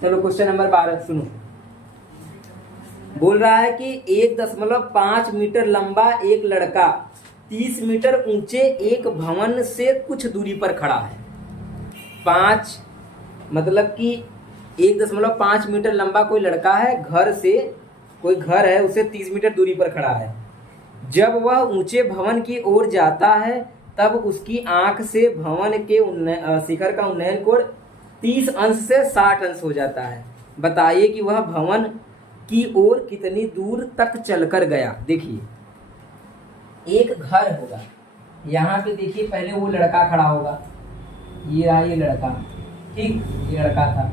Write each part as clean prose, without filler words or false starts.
चलो question number 12 सुनो। बोल रहा है कि 1.5 मीटर लंबा एक लड़का 30 मीटर ऊंचे एक भवन से कुछ दूरी पर खड़ा है। 5 मतलब कि 1.5 मीटर लंबा कोई लड़का है, घर से कोई घर है, उसे 30 मीटर दूरी पर खड़ा है। जब वह ऊंचे भवन की ओर जाता है तब उसकी आंख से भवन के शिखर का उन्नयन कोण 30 अंश से 60 अंश हो जाता है। बताइए कि वह भवन की ओर कितनी दूर तक चलकर गया। देखिए एक घर होगा, यहाँ पे देखिए पहले वो लड़का खड़ा होगा, ये रहा ये लड़का, ठीक, ये लड़का था,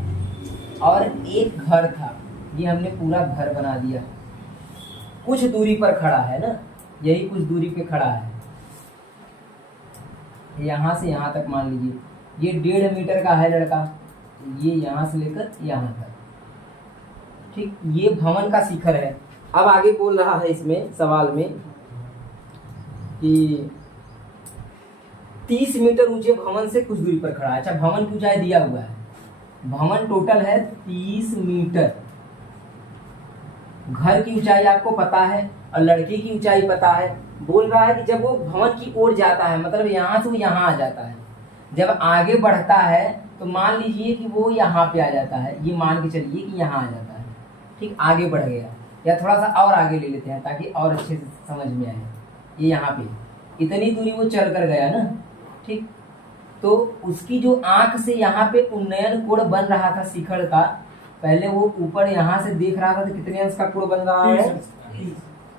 और एक घर था, ये हमने पूरा घर बना दिया। कुछ दूरी पर खड़ा है ना, यही कुछ दूरी पे खड़ा है, यहाँ से यहाँ तक मान लीजिए ये 1.5 मीटर का है लड़का, ये यहाँ से लेकर यहाँ तक, ठीक, ये भवन का शिखर है। अब आगे बोल रहा है इसमें सवाल में कि 30 मीटर ऊंचे भवन से कुछ दूरी पर खड़ा है। अच्छा, भवन की ऊंचाई दिया हुआ है, भवन टोटल है 30 मीटर, घर की ऊंचाई आपको पता है और लड़के की ऊंचाई पता है। बोल रहा है कि जब वो भवन की ओर जाता है, मतलब यहाँ से वो यहाँ आ जाता है, जब आगे बढ़ता है तो मान लीजिए कि वो यहाँ पे आ जाता है, ये मान के चलिए कि यहाँ आ जाता है, ठीक, आगे बढ़ गया, या थोड़ा सा और आगे ले लेते हैं ताकि और अच्छे से समझ में आए। ये यहाँ पे इतनी दूरी वो चल कर गया ना, ठीक, तो उसकी जो आंख से यहाँ पे उन्नयन कोण बन रहा था शिखर का, पहले वो ऊपर यहाँ से देख रहा था तो कितने अंश का कोण बन रहा है,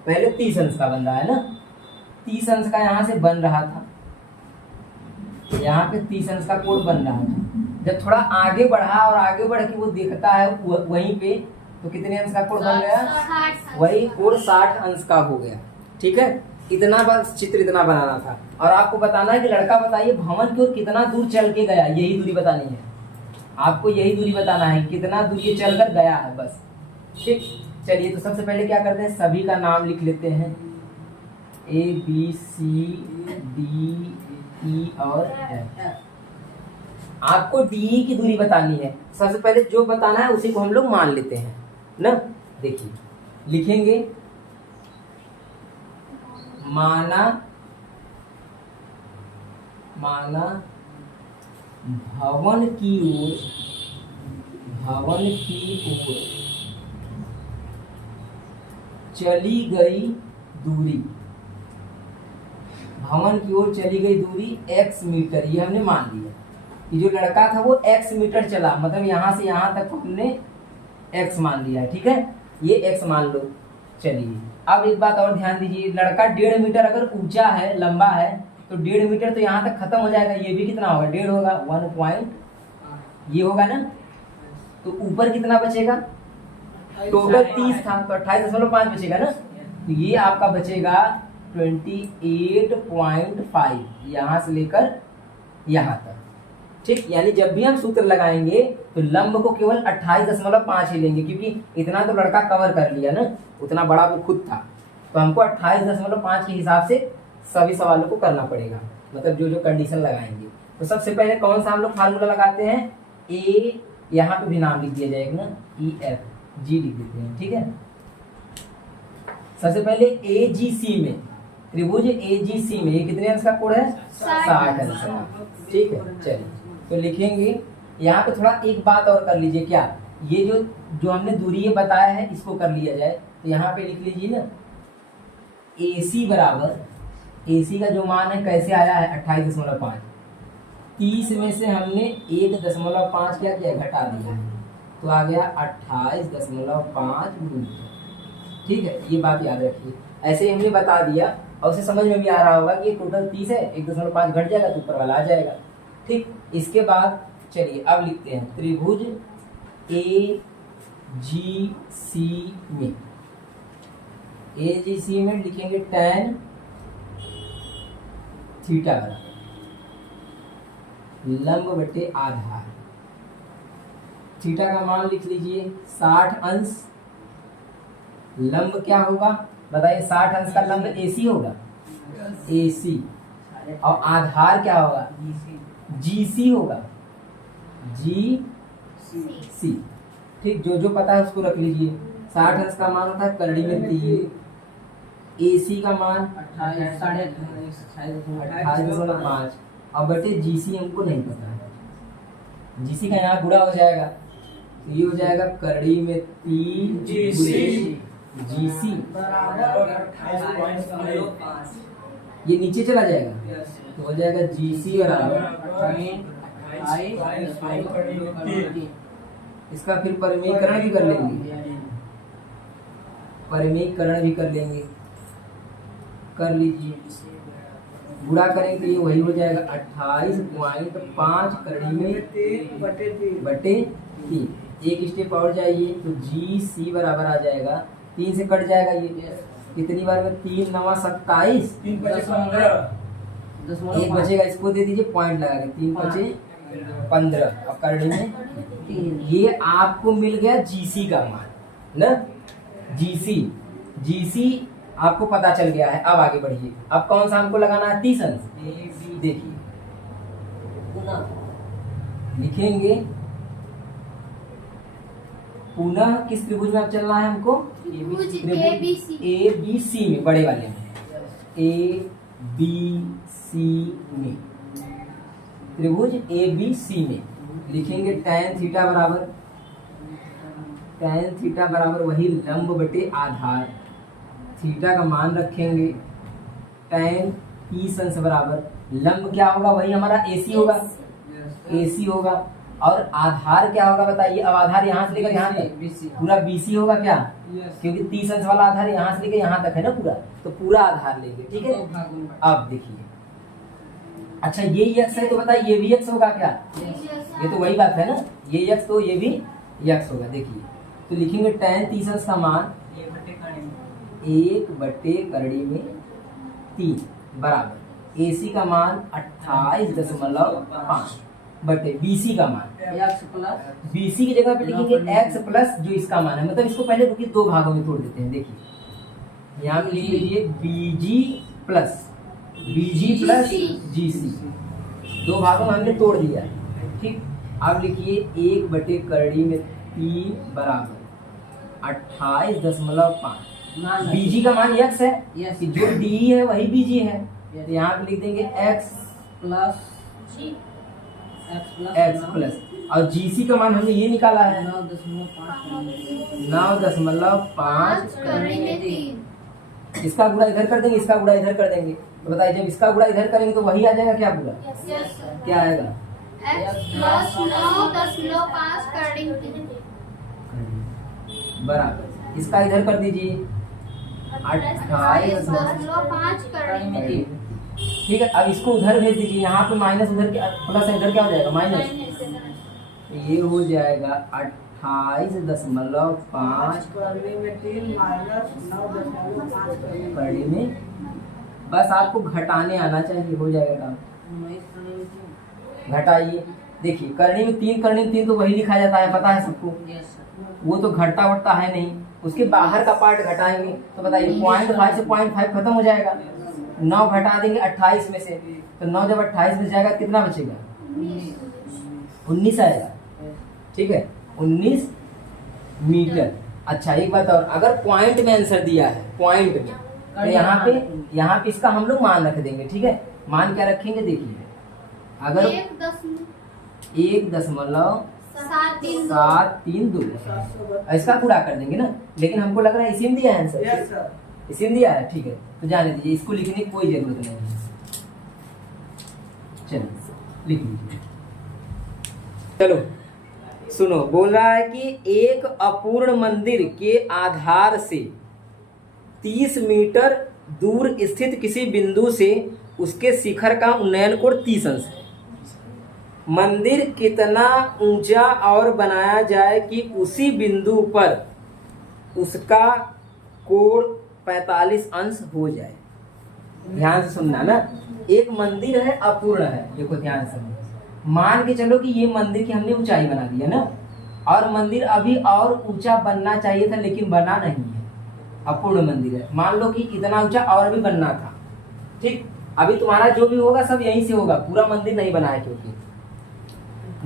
पहले 30 अंश का बन रहा है ना, 30 अंश का यहाँ से बन रहा था, यहाँ पे 30 अंश का कोण बन रहा था। जब थोड़ा आगे बढ़ा और आगे बढ़ के वो देखता है वहीं पे, तो कितने अंश का कोण बन गया, वही कोण 60 अंश का हो गया। ठीक है, इतना बस चित्र इतना बनाना था, और आपको बताना है कि लड़का बताइए भवन की ओर कितना दूर चल के गया, यही दूरी बतानी है आपको, यही दूरी बताना है कितना दूर ये चलकर गया है बस। ठीक, चलिए तो सबसे पहले क्या करते हैं, सभी का नाम लिख लेते हैं, ABCDE और F। आपको DE की दूरी बतानी है, सबसे पहले जो बताना है उसी को हम लोग मान लेते हैं ना। देखिए लिखेंगे, माना भवन की ओर चली गई दूरी, भवन की ओर चली गई दूरी x मीटर, ये हमने मान लिया कि जो लड़का था वो x मीटर चला, मतलब यहाँ से यहाँ तक हमने x मान लिया है। ठीक है, ये x मान लो। चलिए अब एक बात और ध्यान दीजिए, लड़का 1.5 मीटर अगर ऊंचा है, लंबा है, तो 1.5 मीटर तो यहाँ तक खत्म हो जाएगा, ये भी कितना होगा, 1.5 होगा, 1 पॉइंट ये होगा ना, तो ऊपर कितना बचेगा, टोटल 30 था तो 28.5 बचेगा ना, तो ये आपका बचेगा 28.5 यहाँ से लेकर यहाँ तक। ठीक, यानी जब भी हम सूत्र लगाएंगे तो लंब को केवल 28.5 ही लेंगे, क्योंकि इतना तो लड़का कवर कर लिया ना, उतना बड़ा वो खुद था, तो हमको 28.5 के हिसाब से सभी सवालों को करना पड़ेगा, मतलब जो जो कंडीशन लगाएंगे। तो सबसे पहले कौन सा हम लोग फार्मूला लगाते हैं, ए, यहाँ पे भी नाम लिख दिया जाएगा ना, EF, G लिख देते हैं। ठीक है, सबसे पहले AGC में, त्रिभुज AGC में ये कितने अंश का कोण है, 60 अंश का। ठीक है, चलिए तो लिखेंगे, यहाँ पे थोड़ा एक बात और कर लीजिए, क्या ये जो हमने दूरी ये बताया है इसको कर लिया जाए, तो यहाँ पे लिख लीजिए ना, AC बराबर, AC का जो मान है कैसे आया है 28.5, 30 में से हमने 1.5 क्या किया, घटा दिया है, तो आ गया 28.5 मीटर। ठीक है, ये बात याद रखिए, ऐसे ही हमने बता दिया और उसे समझ में भी आ रहा होगा कि ये टोटल 30 है, 1.5 घट जाएगा तो ऊपर वाला आ जाएगा। ठीक, इसके बाद चलिए अब लिखते हैं त्रिभुज AGC में, AGC में लिखेंगे tan थीटा बराबर लंब बटे आधार, थीटा का मान लिख लीजिए 60 अंश, लंब क्या होगा बताइए, 60 अंश का लंब AC होगा, AC, और आधार क्या होगा, GC होगा, GC। ठीक, जो जो पता है उसको रख लीजिए। 60 अंश का मान होता है करड़ी में 3, AC का मान 28.5 और बटे GC हमको नहीं पता है, GC का यहाँ गुणा हो जाएगा तो ये हो जाएगा करड़ी में 3 GC ये नीचे चला जाएगा तो हो जाएगा GC बराबर, इसका फिर परिमेयीकरण भी कर लेंगे, परिमेयीकरण भी कर लेंगे, कर लीजिए। गुणा करेंगे तो ये वही हो जाएगा 28.5 करड़ी में बटे 3। एक स्टेप और जाइए तो GC बराबर आ जाएगा, 3 से कट जाएगा ये, कितनी बार में 3 9 27, 3 एक बचेगा, इसको दे दीजिए पॉइंट लगा के, 3 बचे 15 और करड़ी में 3। ये आपको मिल गया GC का मान ना, GC आपको पता चल गया है। अब आगे बढ़िए, अब कौन सा हमको लगाना है 30 अंश, देखिए लिखेंगे पुनः किस त्रिभुज में अब चलना है हमको, ABC में, बड़े वाले में, ABC में, त्रिभुज ABC में लिखेंगे tan थीटा बराबर वही लंब बटे आधार, थीटा का मान रखेंगे, tan 30 अंश बराबर लंब क्या होगा, वही हमारा AC होगा और आधार क्या होगा बताइए। अब आधार यहाँ से लेकर यहाँ तक पूरा BC होगा क्या, क्योंकि 30 अंश वाला आधार यहाँ से लेकर यहाँ तक है ना पूरा, तो पूरा आधार लेंगे, ठीक है। अब देखिए, अच्छा ये x है तो बताइए ये भी x होगा क्या, ये तो वही बात है ना, ये x तो ये भी x होगा। देखिए तो लिखेंगे tan 30 अंश का मान 1 बटे करड़ी में 3 बराबर AC का मान 28.5 बटे BC का मान, BC की जगह पे लिखेंगे x प्लस जो इसका मान है, मतलब इसको पहले रुकिए 2 भागों में तोड़ देते हैं। देखिए यहाँ पे लिख लीजिए BG प्लस GC, 2 भागों में हमने तोड़ दिया, ठीक। अब लिखिए 1 बटे करड़ी में 3 बराबर 28.5, BG का मान x है, जो DE है वही BG है, तो यहाँ पे लिख देंगे x प्लस और GC का मान हमने ये निकाला है 9.5 करड़ी में 3। इसका गुणा इधर कर देंगे, इसका गुणा इधर कर देंगे, तो बताइए जब इसका गुणा इधर करेंगे तो वही आ जाएगा क्या पूरा, क्या आएगा बराबर, इसका इधर कर दीजिए 28.5, ठीक है। अब इसको उधर भेज दीजिए, यहाँ पे माइनस उधर प्लस इधर क्या हो जाएगा माइनस, ये हो जाएगा 28.5 करड़ी में, बस आपको घटाने आना चाहिए, हो जाएगा काम। घटाइए, देखिए करड़ी में 3 तो वही लिखा जाता है, पता है सबको, वो तो घटता वटता है नहीं, उसके बाहर का पार्ट घटाएंगे तो बताइए 0.5 से 0.5 खत्म हो जाएगा, 9 घटा देंगे 28 में से, तो 9 जब 28 में जाएगा कितना बचेगा 19 आएगा, ठीक है 19 मीटर। अच्छा एक बात और, अगर पॉइंट में आंसर दिया है, पॉइंट में, तो यहाँ पे इसका हम लोग मान रख देंगे, ठीक है। मान क्या रखेंगे, देखिए अगर 1.732 इसका पूरा कर देंगे ना, लेकिन हमको लग रहा है इसी में दिया है आंसर, इसी में दिया है, ठीक है, तो जाने दीजिए, इसको लिखने की कोई जरूरत नहीं है। चलो लिख लीजिए, चलो सुनो, बोल रहा है कि एक अपूर्ण मंदिर के आधार से 30 मीटर दूर स्थित किसी बिंदु से उसके शिखर का उन्नयन कोण 30 अंश है। मंदिर कितना ऊंचा और बनाया जाए कि उसी बिंदु पर उसका कोण 45 अंश हो जाए। ध्यान से सुनना ना, एक मंदिर है अपूर्ण है, देखो ध्यान से, मान के चलो कि ये मंदिर की हमने ऊंचाई बना दी है ना, और मंदिर अभी और ऊंचा बनना चाहिए था लेकिन बना नहीं है, अपूर्ण मंदिर है। मान लो कि इतना ऊंचा और भी बनना था, ठीक। अभी तुम्हारा जो भी होगा सब यहीं से होगा, पूरा मंदिर नहीं बना है, क्योंकि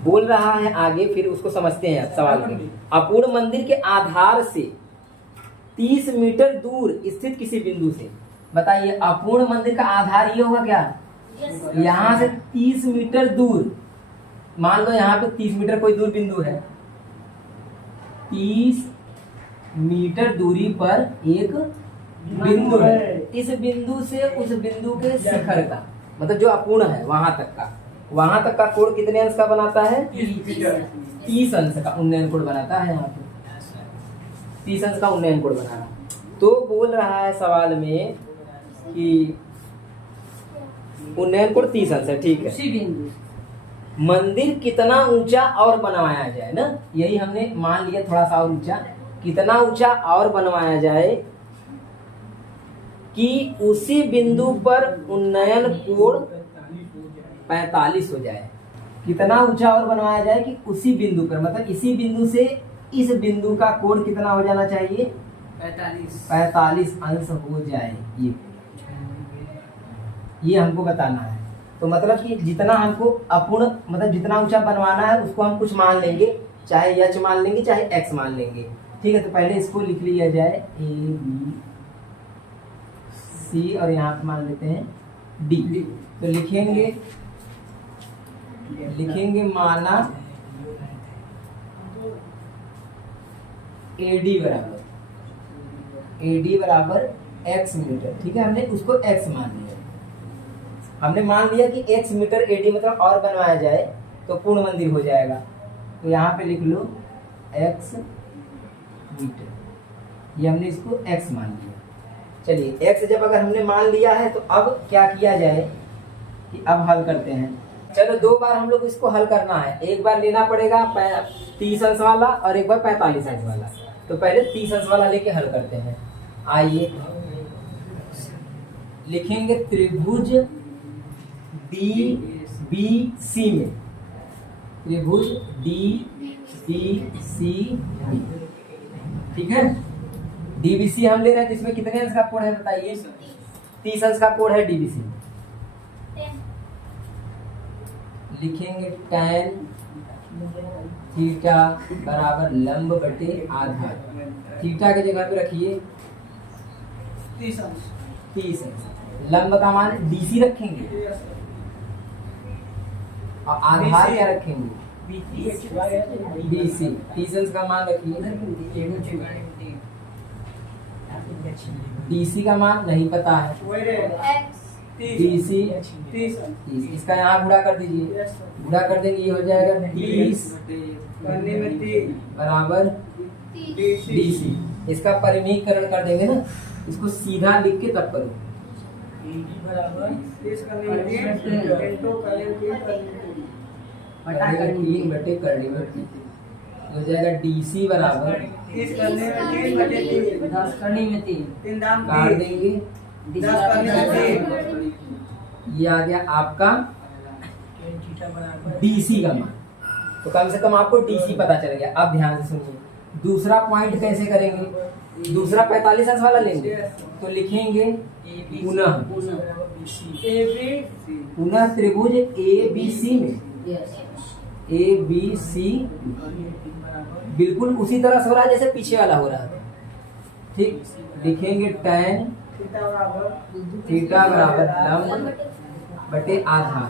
बोल रहा है आगे, फिर उसको समझते हैं सवाल को। अपूर्ण मंदिर के आधार से 30 मीटर दूर स्थित किसी बिंदु से, बताइए अपूर्ण मंदिर का आधार ये होगा क्या? यहाँ से 30 मीटर दूर, मान लो यहाँ पे 30 मीटर कोई दूर बिंदु है, 30 मीटर दूरी पर एक बिंदु है। इस बिंदु से उस बिंदु के शिखर का, मतलब जो अपूर्ण है वहां तक का कोण कितने अंश का बनाता है? 30 अंश का उन्नयन कोण बनाता है। यहाँ पे 30 अंश का उन्नयन कोण बना रहा। तो बोल रहा है सवाल में कि उन्नयन कोण 30 अंश है, ठीक है। मंदिर कितना ऊंचा और बनवाया जाए ना, यही हमने मान लिया, थोड़ा सा और ऊंचा, कितना ऊंचा और बनवाया जाए कि उसी बिंदु पर उन्नयन कोण 45 हो जाए। कितना ऊंचा और बनवाया जाए कि उसी बिंदु पर, मतलब इसी बिंदु से इस बिंदु का कोण कितना हो जाना चाहिए? 45 अंश हो जाए। ये हमको बताना है। तो मतलब कि जितना हमको अपूर्ण, मतलब जितना ऊंचा बनवाना है उसको हम कुछ मान लेंगे, चाहे एच मान लेंगे चाहे एक्स मान लेंगे, ठीक है। तो पहले इसको लिख लिया जाए ए बी सी और यहाँ पे मान लेते हैं डी। तो लिखेंगे माना एडी बराबर एक्स मीटर, ठीक है। हमने उसको एक्स मान लिया, हमने मान लिया कि x मीटर एडी मतलब और बनवाया जाए तो पूर्ण मंदिर हो जाएगा। तो यहाँ पे लिख लो x मीटर, ये हमने इसको x मान लिया। चलिए x जब अगर हमने मान लिया है तो अब क्या किया जाए कि अब हल करते हैं। चलो 2 बार हम लोग इसको हल करना है, एक बार लेना पड़ेगा 30 अंश वाला और एक बार 45 अंश वाला। तो पहले 30 अंश वाला लेके हल करते हैं। आइए लिखेंगे त्रिभुज DBC में, त्रिभुज DBC, ठीक है। DBC हम ले रहे हैं तो इसमें कितने अंश का कोण है बताइए? 30 अंश का कोण है DBC। लिखेंगे tan थीटा बराबर लंब बटे आधार। थीटा की जगह पे रखिए 30 अंश। लंब का मान DC रखेंगे और आधार क्या रखेंगे? BC। 30 अंश का मान रखिए। DC का मान नहीं पता है, DC 30, इसका यहाँ गुणा कर दीजिए, गुणा कर देंगे ये हो जाएगा 30 बराबर DC। इसका परिमीकरण कर देंगे ना, इसको सीधा लिख के तब करो। हो जाएगा DC बराबर 30 करने में 3 बटे 10 करने में 3 काट देंगे 10 करने में 3। ये आ गया आपका DC का मान। तो कम से कम आपको DC पता चल गया। अब ध्यान से सुनिए, दूसरा पॉइंट कैसे करेंगे? दूसरा 45 अंश वाला लेंगे तो लिखेंगे पुनः त्रिभुज ABC में, ABC बिल्कुल उसी तरह से हो रहा है जैसे पीछे वाला हो रहा है, ठीक। लिखेंगे tan थीटा बराबर लंब बटे आधार।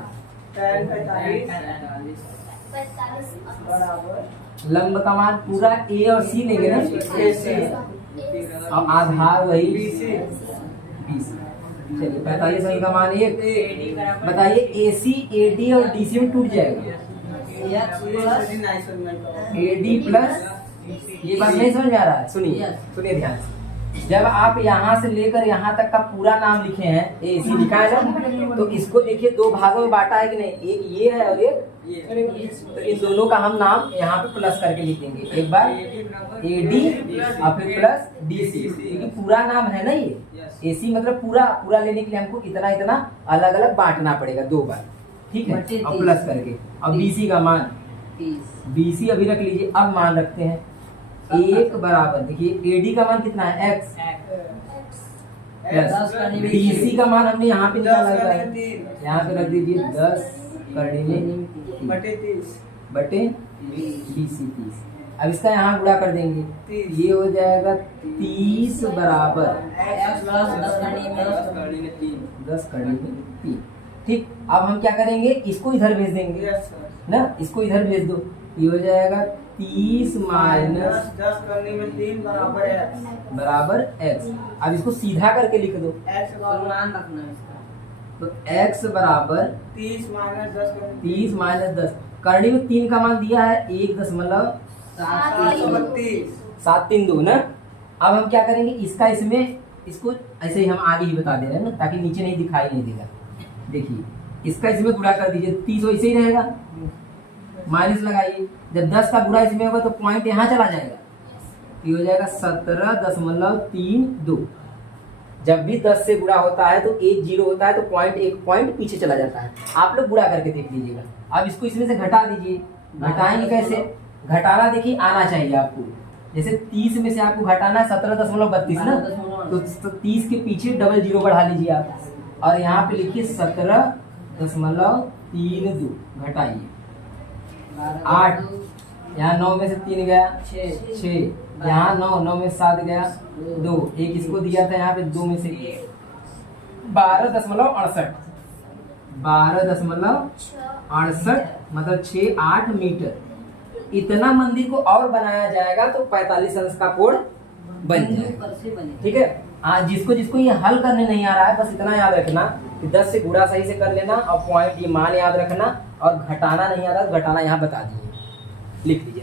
लंब का मान पूरा A और C लेंगे ना, और आधार वही BC। चलिए 45 अंश का मान 1। बताइए AC AD और DC में टूट जाएगा, AD प्लस, ये बात नहीं समझ में आ रहा है? सुनिए ध्यान से। जब आप यहाँ से लेकर यहाँ तक का पूरा नाम लिखे हैं, AC लिखा है ना, तो इसको देखिए 2 भागों में बांटा है कि नहीं? एक ये है और एक ये। तो इन दोनों का हम नाम यहाँ पे प्लस करके लिख देंगे, एक बार AD और फिर प्लस DC, क्योंकि पूरा नाम है ना ये। AC मतलब पूरा लेने के लिए हमको इतना इतना अलग अलग बांटना पड़ेगा 2 बार, ठीक है, और प्लस करके। अब BC का मान, BC अभी रख लीजिए। अब मान रखते हैं 1 बराबर, देखिए AD का मान कितना है? X प्लस DC का मान हमने यहाँ पे निकाला है, यहाँ पे रख दीजिए 10 करने में बटे 30। बटे BC 30। अब इसका यहाँ गुणा कर देंगे, ये हो जाएगा 30 बराबर x प्लस 10 कड़ी में 10 कड़ी में 3। ठीक, अब हम क्या करेंगे, इसको इधर भेज देंगे ना, इसको इधर भेज दो, ये हो जाएगा 30 माइनस 10 करने में 3 बराबर x। अब इसको सीधा करके लिख दो, मान रखना है इसका। तो x बराबर 30 माइनस 10 30 माइनस 10, करनी में 3 का मान दिया है 1.732 ना। अब हम क्या करेंगे, इसका इसमें इसको ऐसे ही हम आगे ही बता दे रहे हैं ना, ताकि नीचे नहीं दिखाई नहीं देगा। देखिए इसका इसमें गुणा कर दीजिए, 30 वैसे ही रहेगा, माइनस लगाइए, जब 10 का गुणा इसमें होगा तो पॉइंट यहाँ चला जाएगा, ये हो जाएगा 17.32। जब भी 10 से गुणा होता है तो एक 0 होता है, तो एक पॉइंट पीछे चला जाता है। आप लोग गुणा करके देख लीजिएगा। अब इसको इसमें से घटा दीजिए, घटाएंगे कैसे, घटाना देखिए आना चाहिए आपको। जैसे 30 में से आपको घटाना है 17.32 ना, तो 30 के पीछे डबल 0 बढ़ा लीजिए आप, और यहाँ पे लिखिए 17.32, घटाइए 8, यहाँ 9 में से 3 गया 6, यहाँ 9 में 7 गया 2, एक इसको दिया था यहाँ पे 2 में से 12.68 मतलब 68 मीटर। इतना मंदिर को और बनाया जाएगा तो 45 अंश का कोण बन जाएगा। ठीक है, जिसको जिसको ये हल करने नहीं आ रहा है, बस इतना याद रखना कि 10 से गुणा सही से कर लेना, और पॉइंट ये मान याद रखना, और घटाना नहीं आता तो घटाना यहाँ बता दीजिए, लिख दीजिए।